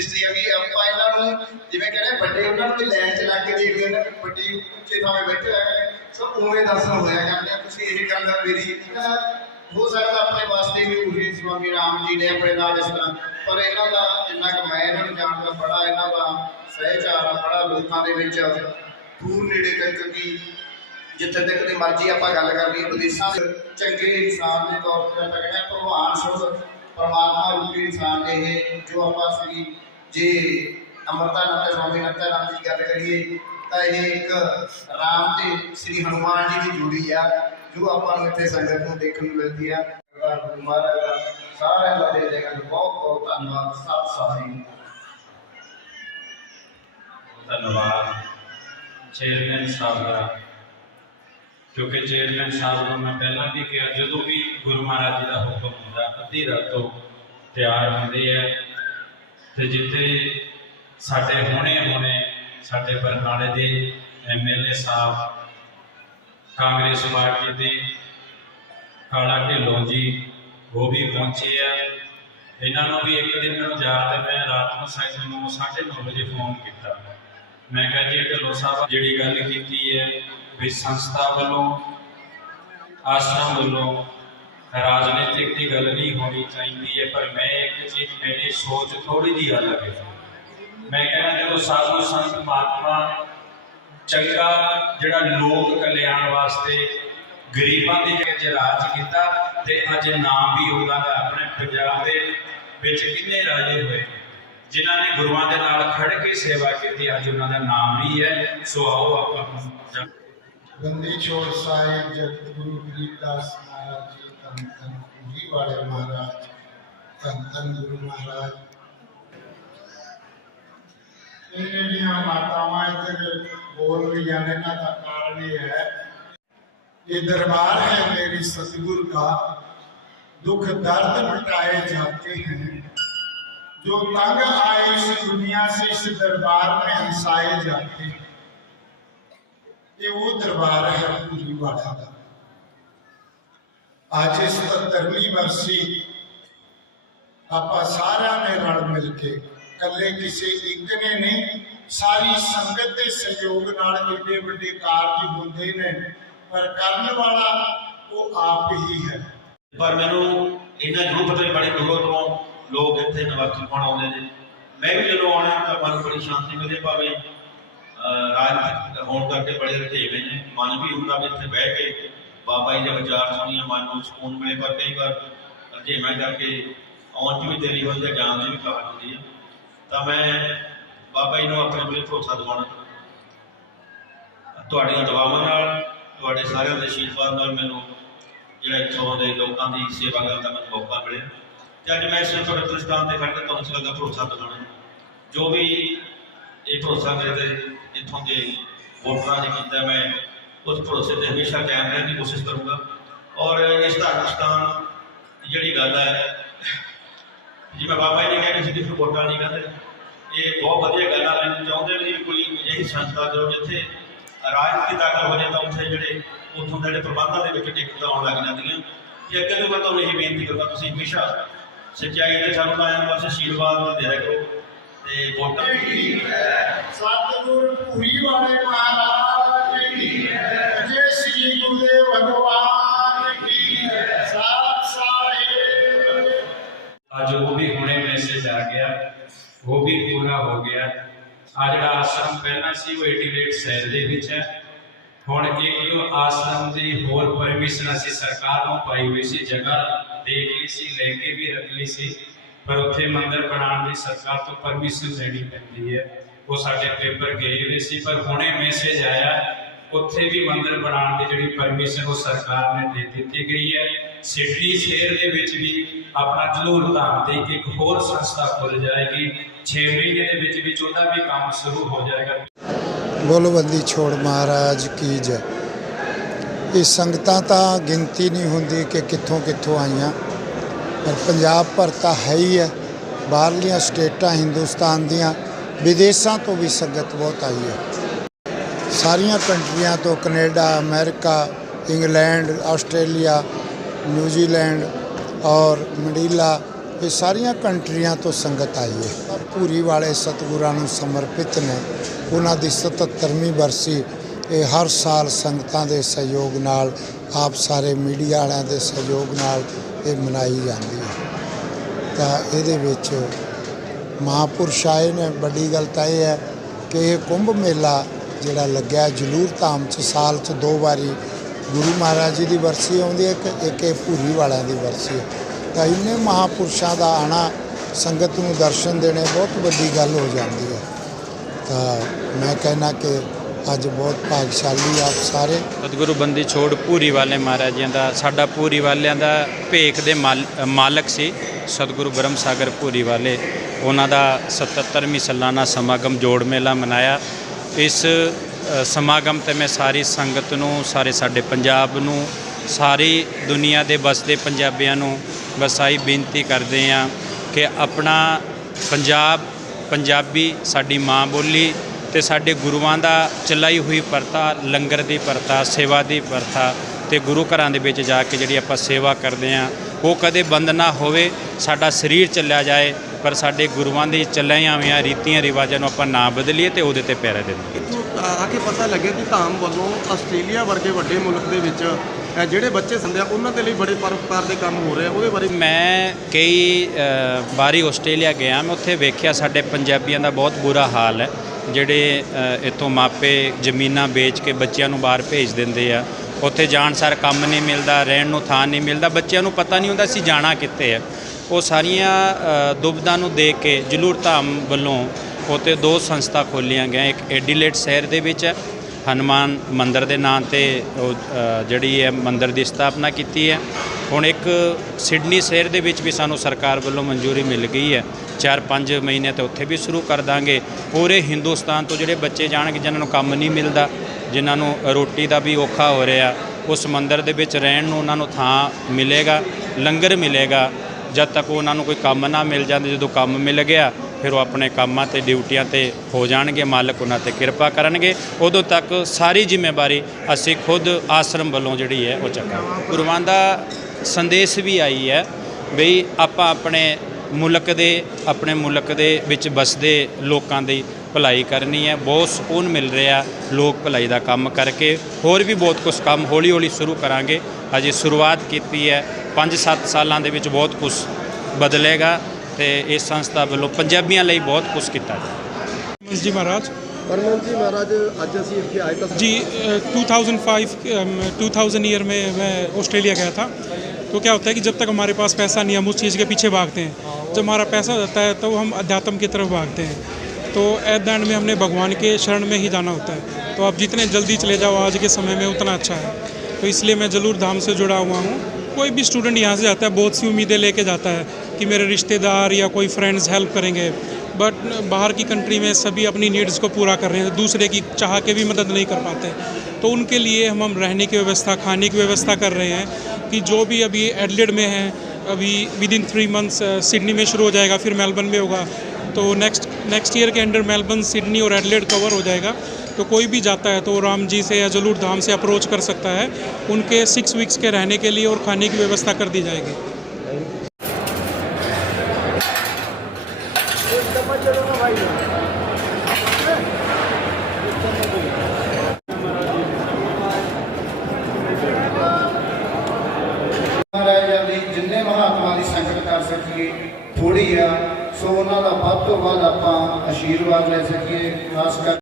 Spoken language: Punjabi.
ਸ੍ਰਿਸ਼ਟੀ ਆ ਵੀ ਆਪਾਂ ਇਹਨਾਂ ਨੂੰ ਜਿਵੇਂ ਕਹਿੰਦੇ ਵੱਡੇ ਉਹਨਾਂ ਨੂੰ ਵੀ ਲਾਈਨ ਚ ਲੱਗ ਕੇ ਦੇਖਦੇ ਨੇ ਵੱਡੀ ਉੱਚੇ ਥਾਵੇਂ ਬੈਠੇ ਹੋਏ ਸੋ ਉਵੇਂ ਦਰਸ਼ਨ ਹੋਇਆ ਕਰਦੇ ਆ। ਤੁਸੀਂ ਇਹ ਗੱਲ ਦਾ ਮੇਰੀ ਠੀਕ ਆ ਹੋ ਸਕਦਾ ਆਪਣੇ ਵਾਸਤੇ ਵੀ ਉਹੀ ਸਵਾਮੀ ਰਾਮ ਜੀ ਨੇ ਆਪਣੇ ਨਾਲ ਇਸ ਤਰ੍ਹਾਂ, ਪਰ ਇਹਨਾਂ ਦਾ ਜਿੰਨਾ ਕਿ ਮੈਂ ਇਹਨਾਂ ਨੂੰ ਜਾਣਦਾ, ਬੜਾ ਇਹਨਾਂ ਦਾ ਸਹਿਚਾਰ ਬੜਾ ਲੋਕਾਂ ਦੇ ਵਿੱਚ ਦੂਰ ਨੇੜੇ ਤੱਕ ਕਿ ਜਿੱਥੇ ਤੱਕ ਦੀ ਮਰਜ਼ੀ ਆਪਾਂ ਗੱਲ ਕਰ ਲਈਏ, ਵਿਦੇਸ਼ਾਂ ਦੇ ਚੰਗੇ ਇਨਸਾਨ ਦੇ ਤੌਰ ਤੇ ਆਪਾਂ ਕਹਿੰਦੇ ਭਗਵਾਨ ਸ਼ੁੱਧ ਪਰਮਾਤਮਾ ਰੂਪੀ ਇਨਸਾਨ ਨੇ ਇਹ ਜੋ ਆਪਾਂ ਸੀ ਜੇ ਅਮਰਤਾ ਨਾਥ ਸਵਾਮੀ ਨਾਥ ਰਾਮ ਦੀ ਗੱਲ ਕਰੀਏ ਤਾਂ ਇਹ ਇੱਕ ਰਾਮ ਤੇ ਸ੍ਰੀ ਹਨੂਮਾਨ ਜੀ ਦੀ ਜੋੜੀ ਆ ਜੋ ਆਪਾਂ ਨੂੰ ਇੱਥੇ ਸੰਗਤ ਨੂੰ ਦੇਖਣ ਨੂੰ ਮਿਲਦੀ ਆ ਗੁਰੂ ਮਹਾਰਾਜ ਦਾ ਸਾਰਿਆਂ ਦਾ ਦੇ ਦੇਗਾ ਬਹੁਤ ਬਹੁਤ ਧੰਨਵਾਦ ਸਤਿ ਸਾਰੀ ਧੰਨਵਾਦ ਚੇਅਰਮੈਨ ਸਾਹਿਬ ਦਾ ਕਿਉਂਕਿ ਚੇਅਰਮੈਨ ਸਾਹਿਬ ਨੂੰ ਮੈਂ ਪਹਿਲਾਂ ਵੀ ਕਿਹਾ ਜਦੋਂ ਵੀ ਗੁਰੂ ਮਹਾਰਾਜ ਜੀ ਦਾ ਹੁਕਮ ਹੁੰਦਾ ਅੱਧੀ ਰਾਤ ਤੋਂ ਤਿਆਰ ਹੁੰਦੇ ਆ ਤੇ ਜਿੱਥੇ ਸਾਡੇ ਹੋਣੇ ਹੋਣੇ ਸਾਡੇ ਬਰਨਾਲੇ ਦੇ ਐਮਐਲਏ ਸਾਹਿਬ, ਕਾਂਗਰਸ ਪਾਰਟੀ ਦੇ ਕਾਲਾ ਢਿੱਲੋਂ ਜੀ, ਉਹ ਵੀ ਪਹੁੰਚੇ ਆ। ਇਹਨਾਂ ਨੂੰ ਵੀ ਇੱਕ ਦਿਨ ਮੈਨੂੰ ਯਾਦ ਹੈ, ਮੈਂ ਰਾਤ ਨੂੰ ਸਾਇਦ ਨੂੰ 9:30 ਵਜੇ ਫੋਨ ਕੀਤਾ। ਮੈਂ ਕਿਹਾ ਜੀ, ਢਿੱਲੋਂ ਸਾਹਿਬ, ਜਿਹੜੀ ਗੱਲ ਕੀਤੀ ਹੈ ਵੀ ਸੰਸਥਾ ਵੱਲੋਂ, ਆਸ਼ਰਮ ਵੱਲੋਂ ਰਾਜਨੀਤਿਕ ਦੀ ਗੱਲ ਨਹੀਂ ਹੋਣੀ ਚਾਹੀਦੀ ਹੈ, ਪਰ ਮੈਂ ਇੱਕ ਚੀਜ਼ ਮੇਰੀ ਸੋਚ ਥੋੜੀ ਜਿਹੀ ਅਲੱਗ ਹੈ। ਮੈਂ ਕਹਿੰਦਾ ਜਦੋਂ ਸਾਧੂ ਸੰਤ ਮਹਾਤਮਾ ਚੰਗਾ ਜਿਹੜਾ ਲੋਕ ਕਲਿਆਣ ਵਾਸਤੇ ਗਰੀਬਾਂ ਦੀ ਵਿੱਚ ਰਾਜ ਕੀਤਾ ਤੇ ਅੱਜ ਨਾਮ ਵੀ ਉਹਨਾਂ ਦਾ ਆਪਣੇ ਪੰਜਾਬ ਦੇ ਵਿੱਚ ਕਿੰਨੇ ਰਾਜੇ ਹੋਏ। ਜਿਨ੍ਹਾਂ ਨੇ ਗੁਰੂਆਂ ਦੇ ਨਾਲ ਖੜ ਕੇ ਸੇਵਾ ਕੀਤੀ, ਅੱਜ ਉਹਨਾਂ ਦਾ ਨਾਮ ਵੀ ਹੈ। ਸੋ ਆਓ ਆਪਾਂ ਬੰਦੀ ਛੋੜ ਸਾਹਿਬ, ਜਗਤ ਗੁਰੂ ਗਰੀਬਦਾਸ ਮਹਾਰਾਜ ਜੀ। ਧੰਨ ਧੰਨ ਜੀ ਵਾਲੇ ਮਹਾਰਾਜ ਧੰਨ ਧੰਨ ਗੁਰੂ ਮਹਾਰਾਜ ਇਹ ਜਿਹੜੀਆਂ ਮਾਤਾਵਾਂ ਇੱਧਰ ਬੋਲ ਰਹੀਆਂ ਨੇ ਇਹਨਾਂ ਦਾ ਕਾਰਨ ਇਹ ਹੈ ये दरबार है मेरी सतगुरु का दुख दर्द मिटाए जाते हैं जो तंग आए इस दुनिया से इस दरबार में हंसाए जाते हैं ਇਹ ਉਹ ਦਰਬਾਰ ਹੈ ਪੂਰੀ ਵਾਲਾ ਦਾ ਅੱਜ ਇਸ 77ਵੀਂ ਵਰਸੀ ਆਪਾਂ ਸਾਰਿਆਂ ਨੇ ਰਲ ਮਿਲ ਕੇ ਇਕੱਲੇ ਕਿਸੇ ਇੱਕ ਨੇ ਨਹੀਂ ਸਾਰੀ ਸੰਗਤ ਦੇ ਸਹਿਯੋਗ ਨਾਲ ਏਡੇ ਵੱਡੇ ਕਾਰਜ ਹੁੰਦੇ ਨੇ ਪਰ ਕਰਨ ਵਾਲਾ ਉਹ ਆਪ ਹੀ ਹੈ। ਪਰ ਮੈਨੂੰ ਇਹਨਾਂ ਜ਼ਰੂਰ ਪਤਾ ਵੀ ਬੜੀ ਦੂਰੋਂ ਤੋਂ ਲੋਕ ਇੱਥੇ ਨਵਾਸੀ ਪਾਉਣ ਆਉਂਦੇ ਨੇ। ਮੈਂ ਵੀ ਜਦੋਂ ਆਉਣਾ ਤਾਂ ਮਨ ਬੜੀ ਸ਼ਾਂਤੀ ਮਿਲੇ ਭਾਵੇਂ ਅਹ, ਰਾਜ ਹੋਣ ਕਰਕੇ ਬੜੇ ਰਥੇਵੇ ਨੇ ਮਨ ਵੀ ਹੁੰਦਾ ਵੀ ਇੱਥੇ ਬਹਿ ਕੇ ਬਾਬਾ ਜੀ ਦੇ ਵਿਚਾਰ ਸੁਣੀਏ ਮਨ ਨੂੰ ਸਕੂਨ ਮਿਲੇ, ਪਰ ਕਈ ਵਾਰ ਰਥੇਵਾਂ ਕਰਕੇ ਆਉਣ 'ਚ ਵੀ ਦੇਰੀ ਹੋ ਹੈ, ਜਾਣ 'ਚ ਵੀ ਕਾਹਲ ਹੁੰਦੀ ਹੈ। ਤਾਂ ਮੈਂ ਬਾਬਾ ਜੀ ਨੂੰ ਆਪਣੇ ਕੋਲ ਭਰੋਸਾ ਦਿਵਾਉਣਾ ਤੁਹਾਡੀਆਂ ਦੁਆਵਾਂ ਨਾਲ, ਤੁਹਾਡੇ ਸਾਰਿਆਂ ਦੇ ਆਸ਼ੀਰਵਾਦ ਨਾਲ ਮੈਨੂੰ ਜਿਹੜਾ ਇੱਥੋਂ ਦੇ ਲੋਕਾਂ ਦੀ ਸੇਵਾ ਕਰਨ ਦਾ ਮੈਨੂੰ ਮੌਕਾ ਮਿਲਿਆ। ਤੇ ਅੱਜ ਮੈਂ ਇਸ ਤੁਹਾਡੇ ਪ੍ਰਸਤਾਨ ਤੇ ਖੜ ਕੇ ਤੁਹਾਨੂੰ ਸਭ ਦਾ ਭਰੋਸਾ ਦਿਵਾਉਣਾ ਜੋ ਵੀ ਇਹ ਭਰੋਸਾ ਮੇਰੇ ਤੇ ਇੱਥੋਂ ਦੇ ਵੋਟਰਾਂ ਨੇ ਕੀਤਾ, ਮੈਂ ਉਸ ਭਰੋਸੇ ਤੇ ਹਮੇਸ਼ਾ ਕਾਇਮ ਰਹਿਣ ਦੀ ਕੋਸ਼ਿਸ਼ ਕਰੂੰਗਾ ਔਰ ਇਸ ਧਾਰਮਿਕ ਸਥਾਨ ਦੀ ਜਿਹੜੀ ਗੱਲ ਹੈ ਜਿਵੇਂ ਬਾਬਾ ਜੀ ਨੇ ਕਿਹਾ ਕਿ ਅਸੀਂ ਕਿਸੇ ਨੂੰ ਵੋਟਾਂ ਨਹੀਂ ਕਹਿੰਦੇ ਇਹ ਬਹੁਤ ਵਧੀਆ ਗੱਲ ਆ ਮੈਨੂੰ ਚਾਹੁੰਦੇ ਨੇ ਵੀ ਕੋਈ ਅਜਿਹੀ ਸੰਸਥਾ ਜੋ ਜਿੱਥੇ ਰਾਜਨੀਤੀ ਦਾਖਲ ਹੋ ਜਾਏ ਤਾਂ ਉੱਥੇ ਜਿਹੜੇ ਉੱਥੋਂ ਦੇ ਜਿਹੜੇ ਪ੍ਰਬੰਧਾਂ ਦੇ ਵਿੱਚ ਦਿੱਕਤਾਂ ਆਉਣ ਲੱਗ ਜਾਂਦੀਆਂ ਤੇ ਅੱਗੇ ਤੋਂ ਮੈਂ ਤੁਹਾਨੂੰ ਇਹ ਬੇਨਤੀ ਕਰਦਾ ਤੁਸੀਂ ਹਮੇਸ਼ਾ ਸੱਚਾਈ ਦੇ ਸਾਨੂੰ ਆਇਆ ਬਸ ਆਸ਼ੀਰਵਾਦ ਦੇ ਦਿਆ ਕਰੋ ਤੇ ਵੋਟਾਂ ਸਤਿਗੁਰ ਭੂਰੀ ਵਾਲੇ ਮਹਾਰਾਜ ਕੀ ਜੈ ਸ੍ਰੀ ਗੁਰਦੇਵ ਭਗਵਾਨ ਕੀ ਸਾਥ ਸਾਹਿਬ ਅੱਜ ਉਹ ਵੀ ਹੁਣੇ ਮੈਸੇਜ ਆ ਗਿਆ ਉਹ ਵੀ ਪੂਰਾ ਹੋ ਗਿਆ ਆ ਜਿਹੜਾ ਆਸ਼ਰਮ ਪਹਿਲਾਂ ਸੀ ਉਹ 88 ਸੈਲ ਦੇ ਵਿੱਚ ਹੈ ਹੁਣ ਇੱਕ ਆਸ਼ਰਮ ਦੀ ਹੋਰ ਪਰਮਿਸ਼ਨ ਅਸੀਂ ਸਰਕਾਰ ਨੂੰ ਪਾਈ ਹੋਈ ਸੀ ਜਗ੍ਹਾ ਦੇਖ ਲਈ ਸੀ ਲੈ ਕੇ ਵੀ ਰੱਖ ਲਈ ਸੀ ਪਰ ਉੱਥੇ ਮੰਦਿਰ ਬਣਾਉਣ ਦੀ ਸਰਕਾਰ ਤੋਂ ਪਰਮਿਸ਼ਨ ਲੈਣੀ ਪੈਂਦੀ ਹੈ ਉਹ ਸਾਡੇ ਪੇਪਰ ਗਏ ਹੋਏ ਸੀ ਪਰ ਹੁਣੇ ਮੈਸੇਜ ਆਇਆ ਉੱਥੇ ਵੀ ਮੰਦਿਰ ਬਣਾਉਣ ਦੀ ਜਿਹੜੀ ਪਰਮਿਸ਼ਨ ਉਹ ਸਰਕਾਰ ਨੇ ਦੇ ਦਿੱਤੀ ਗਈ ਹੈ। ਸਿਡਨੀ ਸ਼ਹਿਰ ਦੇ ਵਿੱਚ ਵੀ ਆਪਣਾ ਜਲੂਰ ਧਾਮ ਤੇ ਇੱਕ ਹੋਰ ਸੰਸਥਾ ਖੁੱਲ ਜਾਏਗੀ। 6 ਮਹੀਨੇ ਦੇ ਵਿੱਚ ਵਿੱਚ ਉਹਦਾ ਵੀ ਕੰਮ ਸ਼ੁਰੂ ਹੋ ਜਾਏਗਾ। ਬੋਲੋ ਛੋੜ ਮਹਾਰਾਜ ਕੀ ਜੈ। ਇਹ ਸੰਗਤਾਂ ਤਾਂ ਗਿਣਤੀ ਨਹੀਂ ਹੁੰਦੀ ਕਿ ਕਿੱਥੋਂ ਕਿੱਥੋਂ ਆਈਆਂ। ਪਰ ਪੰਜਾਬ ਭਰ ਤਾਂ ਹੈ ਹੀ ਹੈ। ਬਾਹਰਲੀਆਂ ਸਟੇਟਾਂ ਹਿੰਦੁਸਤਾਨ ਦੀਆਂ, ਵਿਦੇਸ਼ਾਂ ਤੋਂ ਵੀ ਸੰਗਤ ਬਹੁਤ ਆਈ ਹੈ। ਸਾਰੀਆਂ ਕੰਟਰੀਆਂ ਤੋਂ Canada, America, England, Australia, New Zealand ਔਰ ਮੰਡੀਲਾ, ਇਹ ਸਾਰੀਆਂ ਕੰਟਰੀਆਂ ਤੋਂ ਸੰਗਤ ਆਈ ਹੈ। ਭੂਰੀ ਵਾਲੇ ਸਤਿਗੁਰਾਂ ਨੂੰ ਸਮਰਪਿਤ ਨੇ। ਉਹਨਾਂ ਦੀ 77ਵੀਂ ਬਰਸੀ, ਇਹ ਹਰ ਸਾਲ ਸੰਗਤਾਂ ਦੇ ਸਹਿਯੋਗ ਨਾਲ, ਆਪ ਸਾਰੇ ਮੀਡੀਆ ਵਾਲਿਆਂ ਦੇ ਸਹਿਯੋਗ ਨਾਲ ਇਹ ਮਨਾਈ ਜਾਂਦੀ ਹੈ। ਤਾਂ ਇਹਦੇ ਵਿੱਚ ਮਹਾਂਪੁਰਸ਼ ਆਏ ਨੇ। ਵੱਡੀ ਗੱਲ ਤਾਂ ਇਹ ਹੈ ਕਿ ਇਹ ਕੁੰਭ ਮੇਲਾ ਜਿਹੜਾ ਲੱਗਿਆ ਜਲੂਰ ਧਾਮ ਚ ਸਾਲ ਚ ਦੋ ਵਾਰੀ ਗੁਰੂ ਮਹਾਰਾਜ ਜੀ ਦੀ ਵਰਸੀ ਆਉਂਦੀ ਹੈ, ਇੱਕ ਇੱਕ ਇਹ ਭੂਰੀ ਵਾਲਿਆਂ ਦੀ ਵਰਸੀ ਤਾਂ ਇੰਨੇ ਮਹਾਂਪੁਰਸ਼ਾਂ ਦਾ ਆਣਾ ਸੰਗਤ ਨੂੰ ਦਰਸ਼ਨ ਦੇਣੇ ਬਹੁਤ ਵੱਡੀ ਗੱਲ ਹੋ ਜਾਂਦੀ ਹੈ। ਤਾਂ ਮੈਂ ਕਹਿਣਾ ਕਿ ਅੱਜ ਬਹੁਤ ਭਾਗਸ਼ਾਲੀ ਆਪ ਸਾਰੇ ਸਤਿਗੁਰੂ ਬੰਦੀ ਛੋੜ ਪੂਰੀ ਵਾਲੇ ਮਹਾਰਾਜ ਜੀ ਦਾ, ਸਾਡਾ ਪੂਰੀ ਵਾਲਿਆਂ ਦਾ ਭੇਖ ਦੇ ਮਾਲ- ਮਾਲਕ ਸੀ ਸਤਿਗੁਰੂ ਬ੍ਰਹਮ ਸਾਗਰ ਪੂਰੀ ਵਾਲੇ। ਉਹਨਾਂ ਦਾ 77ਵੀਂ ਸਾਲਾਨਾ ਸਮਾਗਮ ਜੋੜ ਮੇਲਾ ਮਨਾਇਆ। ਇਸ ਸਮਾਗਮ ਤੇ ਮੈਂ ਸਾਰੀ ਸੰਗਤ ਨੂੰ, ਸਾਰੇ ਸਾਡੇ ਪੰਜਾਬ ਨੂੰ, ਸਾਰੀ ਦੁਨੀਆ ਦੇ ਬਸਦੇ ਪੰਜਾਬੀਆਂ ਨੂੰ ਵਸਾਈ ਬੇਨਤੀ ਕਰਦੇ ਹਾਂ ਕਿ ਆਪਣਾ ਪੰਜਾਬ, ਪੰਜਾਬੀ ਸਾਡੀ ਮਾਂ ਬੋਲੀ ਤੇ ਸਾਡੇ ਗੁਰੂਆਂ ਦਾ ਚਲਾਈ ਹੋਈ ਪ੍ਰਥਾ, ਲੰਗਰ ਦੀ ਪ੍ਰਥਾ, ਸੇਵਾ ਦੀ ਪ੍ਰਥਾ ਤੇ ਗੁਰੂ ਘਰਾਂ ਦੇ ਵਿੱਚ ਜਾ ਕੇ ਜਿਹੜੀ ਆਪਾਂ ਸੇਵਾ ਕਰਦੇ ਆ ਉਹ ਕਦੇ ਬੰਦ ਨਾ ਹੋਵੇ, ਸਾਡਾ ਸਰੀਰ ਚੱਲਿਆ ਜਾਏ ਪਰ ਸਾਡੇ ਗੁਰੂਆਂ ਦੀ ਚੱਲੀਆਂ ਹੋਈਆਂ ਰੀਤੀਆਂ ਰਿਵਾਜਾਂ ਨੂੰ ਆਪਾਂ ਨਾ ਬਦਲੀਏ ਤੇ ਉਹਦੇ ਤੇ ਪੈਰਾ ਦੇਈਏ। ਆ ਕੇ ਪਤਾ ਲੱਗਿਆ ਕਿ ਧਾਮ ਵੱਲੋਂ ਆਸਟ੍ਰੇਲੀਆ ਵਰਗੇ ਵੱਡੇ ਮੁਲਕ ਦੇ ਵਿੱਚ ਜਿਹੜੇ ਬੱਚੇ ਸੰਦੇ ਆ ਉਹਨਾਂ ਦੇ ਲਈ ਬੜੇ ਪਰਉਪਕਾਰ ਦੇ ਕੰਮ ਹੋ ਰਹੇ ਆ ਉਹਦੇ ਬਾਰੇ ਮੈਂ ਕਈ ਵਾਰੀ ਆਸਟ੍ਰੇਲੀਆ ਗਿਆ ਮੈਂ ਉੱਥੇ ਵੇਖਿਆ ਸਾਡੇ ਪੰਜਾਬੀਆਂ ਦਾ ਬਹੁਤ ਬੁਰਾ ਹਾਲ ਹੈ ਜਿਹੜੇ ਇੱਥੋਂ ਮਾਪੇ ਜ਼ਮੀਨਾਂ ਵੇਚ ਕੇ ਬੱਚਿਆਂ ਨੂੰ ਬਾਹਰ ਭੇਜ ਦਿੰਦੇ ਆ। ਉੱਥੇ ਜਾਣ ਸਾਰ ਕੰਮ ਨਹੀਂ ਮਿਲਦਾ ਰਹਿਣ ਨੂੰ ਥਾਂ ਨਹੀਂ ਮਿਲਦਾ ਬੱਚਿਆਂ ਨੂੰ ਪਤਾ ਨਹੀਂ ਹੁੰਦਾ ਅਸੀਂ ਜਾਣਾ ਕਿੱਥੇ ਆ। ਉਹ ਸਾਰੀਆਂ ਅ, ਨੂੰ ਦੇਖ ਕੇ ਜਲੂਰ ਧਾਮ ਵੱਲੋਂ ਉੱਥੇ ਦੋ ਸੰਸਥਾ ਖੋਲ੍ਹੀਆਂ ਗਈਆਂ ਇੱਕ ਐਡੀਲੇਟ ਸ਼ਹਿਰ ਦੇ ਵਿੱਚ ਹੈ ਹਨੂਮਾਨ ਮੰਦਿਰ ਦੇ ਨਾਂ ਤੇ ਉਹ ਜਿਹੜੀ ਹੈ ਮੰਦਿਰ ਦੀ ਸਥਾਪਨਾ ਕੀਤੀ ਹੈ। ਹੁਣ ਇੱਕ ਸਿਡਨੀ ਸ਼ਹਿਰ ਦੇ ਵਿੱਚ ਵੀ ਸਾਨੂੰ ਸਰਕਾਰ ਵੱਲੋਂ ਮਨਜ਼ੂਰੀ ਮਿਲ ਗਈ ਹੈ। 4-5 ਮਹੀਨੇ ਤੇ ਉੱਥੇ ਵੀ ਸ਼ੁਰੂ ਕਰ ਦਾਂਗੇ। ਪੂਰੇ ਹਿੰਦੁਸਤਾਨ ਤੋਂ ਜਿਹੜੇ ਬੱਚੇ ਜਾਣਗੇ ਜਿਨ੍ਹਾਂ ਨੂੰ ਕੰਮ ਨਹੀਂ ਮਿਲਦਾ ਜਿਨ੍ਹਾਂ ਨੂੰ ਰੋਟੀ ਦਾ ਵੀ ਔਖਾ ਹੋ ਰਿਹਾ ਉਸ ਮੰਦਿਰ ਦੇ ਵਿੱਚ ਰਹਿਣ ਨੂੰ ਉਹਨਾਂ ਨੂੰ ਥਾਂ ਮਿਲੇਗਾ ਲੰਗਰ ਮਿਲੇਗਾ। ਜਦ ਤੱਕ ਉਹਨਾਂ ਨੂੰ ਕੋਈ ਕੰਮ ਨਾ ਮਿਲ ਜਾਂਦੇ, ਜਦੋਂ ਕੰਮ ਮਿਲ ਗਿਆ, ਫਿਰ ਉਹ ਆਪਣੇ ਕੰਮਾਂ ਤੇ, ਡਿਊਟੀਆਂ ਤੇ ਹੋ ਜਾਣਗੇ, ਮਾਲਕ ਉਹਨਾਂ ਤੇ ਕਿਰਪਾ ਕਰਨਗੇ। ਉਦੋਂ ਤੱਕ ਸਾਰੀ ਜ਼ਿੰਮੇਵਾਰੀ ਅਸੀਂ ਖੁਦ ਆਸ਼ਰਮ ਵੱਲੋਂ ਜਿਹੜੀ ਹੈ, ਉਹ ਚੱਕਾਂਗੇ। ਗੁਰੂਆਂ ਦਾ ਸੰਦੇਸ਼ ਵੀ ਆਈ ਹੈ ਬਈ ਆਪਾਂ ਆਪਣੇ ਮੁਲਕ ਦੇ, ਆਪਣੇ ਮੁਲਕ ਦੇ ਵਿੱਚ ਵਸਦੇ ਲੋਕਾਂ ਦੀ ਭਲਾਈ ਕਰਨੀ ਹੈ ਬਹੁਤ ਸਕੂਨ ਮਿਲ ਰਿਹਾ ਲੋਕ ਭਲਾਈ ਦਾ ਕੰਮ ਕਰਕੇ ਹੋਰ ਵੀ ਬਹੁਤ ਕੁਝ ਕੰਮ ਹੌਲੀ ਹੌਲੀ ਸ਼ੁਰੂ ਕਰਾਂਗੇ ਅਜੇ ਸ਼ੁਰੂਆਤ ਕੀਤੀ ਹੈ 5-7 ਸਾਲਾਂ ਦੇ ਵਿੱਚ ਬਹੁਤ ਕੁਝ ਬਦਲੇਗਾ ਤੇ ਇਸ ਸੰਸਥਾ ਵੱਲੋਂ ਪੰਜਾਬੀਆਂ ਲਈ ਬਹੁਤ ਕੁਝ ਕੀਤਾ ਜਾਵੇ जी महाराज ਪਰਮਨ ਜੀ ਮਹਾਰਾਜ ਅੱਜ ਅਸੀਂ ਇੱਥੇ ਆਏ ਤਾਂ जी अ, 2005 अम, 2000 ईयर में मैं ऑस्ट्रेलिया गया था तो क्या होता है कि जब तक हमारे पास पैसा नहीं हम उस चीज़ के पीछे भागते हैं जब हमारा पैसा हो जाता है तो हम अध्यात्म की तरफ भागते हैं तो एट द एंड में हमने भगवान के शरण में ही जाना होता है। तो आप जितने जल्दी चले जाओ, आज के समय में उतना अच्छा है। तो इसलिए मैं जलूर धाम से जुड़ा हुआ हूँ। कोई भी स्टूडेंट यहाँ से जाता है, बहुत सी उम्मीदें लेके जाता है कि मेरे रिश्तेदार या कोई फ्रेंड्स हेल्प करेंगे। बट बाहर की कंट्री में सभी अपनी नीड्स को पूरा कर रहे हैं, दूसरे की चाह के भी मदद नहीं कर पाते। तो उनके लिए हम हम रहने की व्यवस्था, खाने की व्यवस्था कर रहे हैं कि जो भी अभी एडलेड में है, अभी within three months Sydney में शुरू हो जाएगा, फिर मेलबर्न में होगा। तो नेक्स्ट नेक्स्ट ईयर के अंडर मेलबर्न सिडनी और एडलेड कवर हो जाएगा तो कोई भी जाता है तो राम जी से या जलूर धाम से अप्रोच कर सकता है उनके सिक्स वीक्स के रहने के लिए और खाने की व्यवस्था कर दी जाएगी ਮਹਾਰਾਜ ਦੀ ਜਿੰਨੇ ਮਹਾਤਮਾ ਦੀ ਸੰਗਤ ਕਰ ਸਕੀਏ ਥੋੜੀ ਆ ਸੋ ਉਹਨਾਂ ਦਾ ਵੱਧ ਤੋਂ ਵੱਧ ਆਪਾਂ ਆਸ਼ੀਰਵਾਦ ਲੈ ਸਕੀਏ ਖਾਸ ਕਰ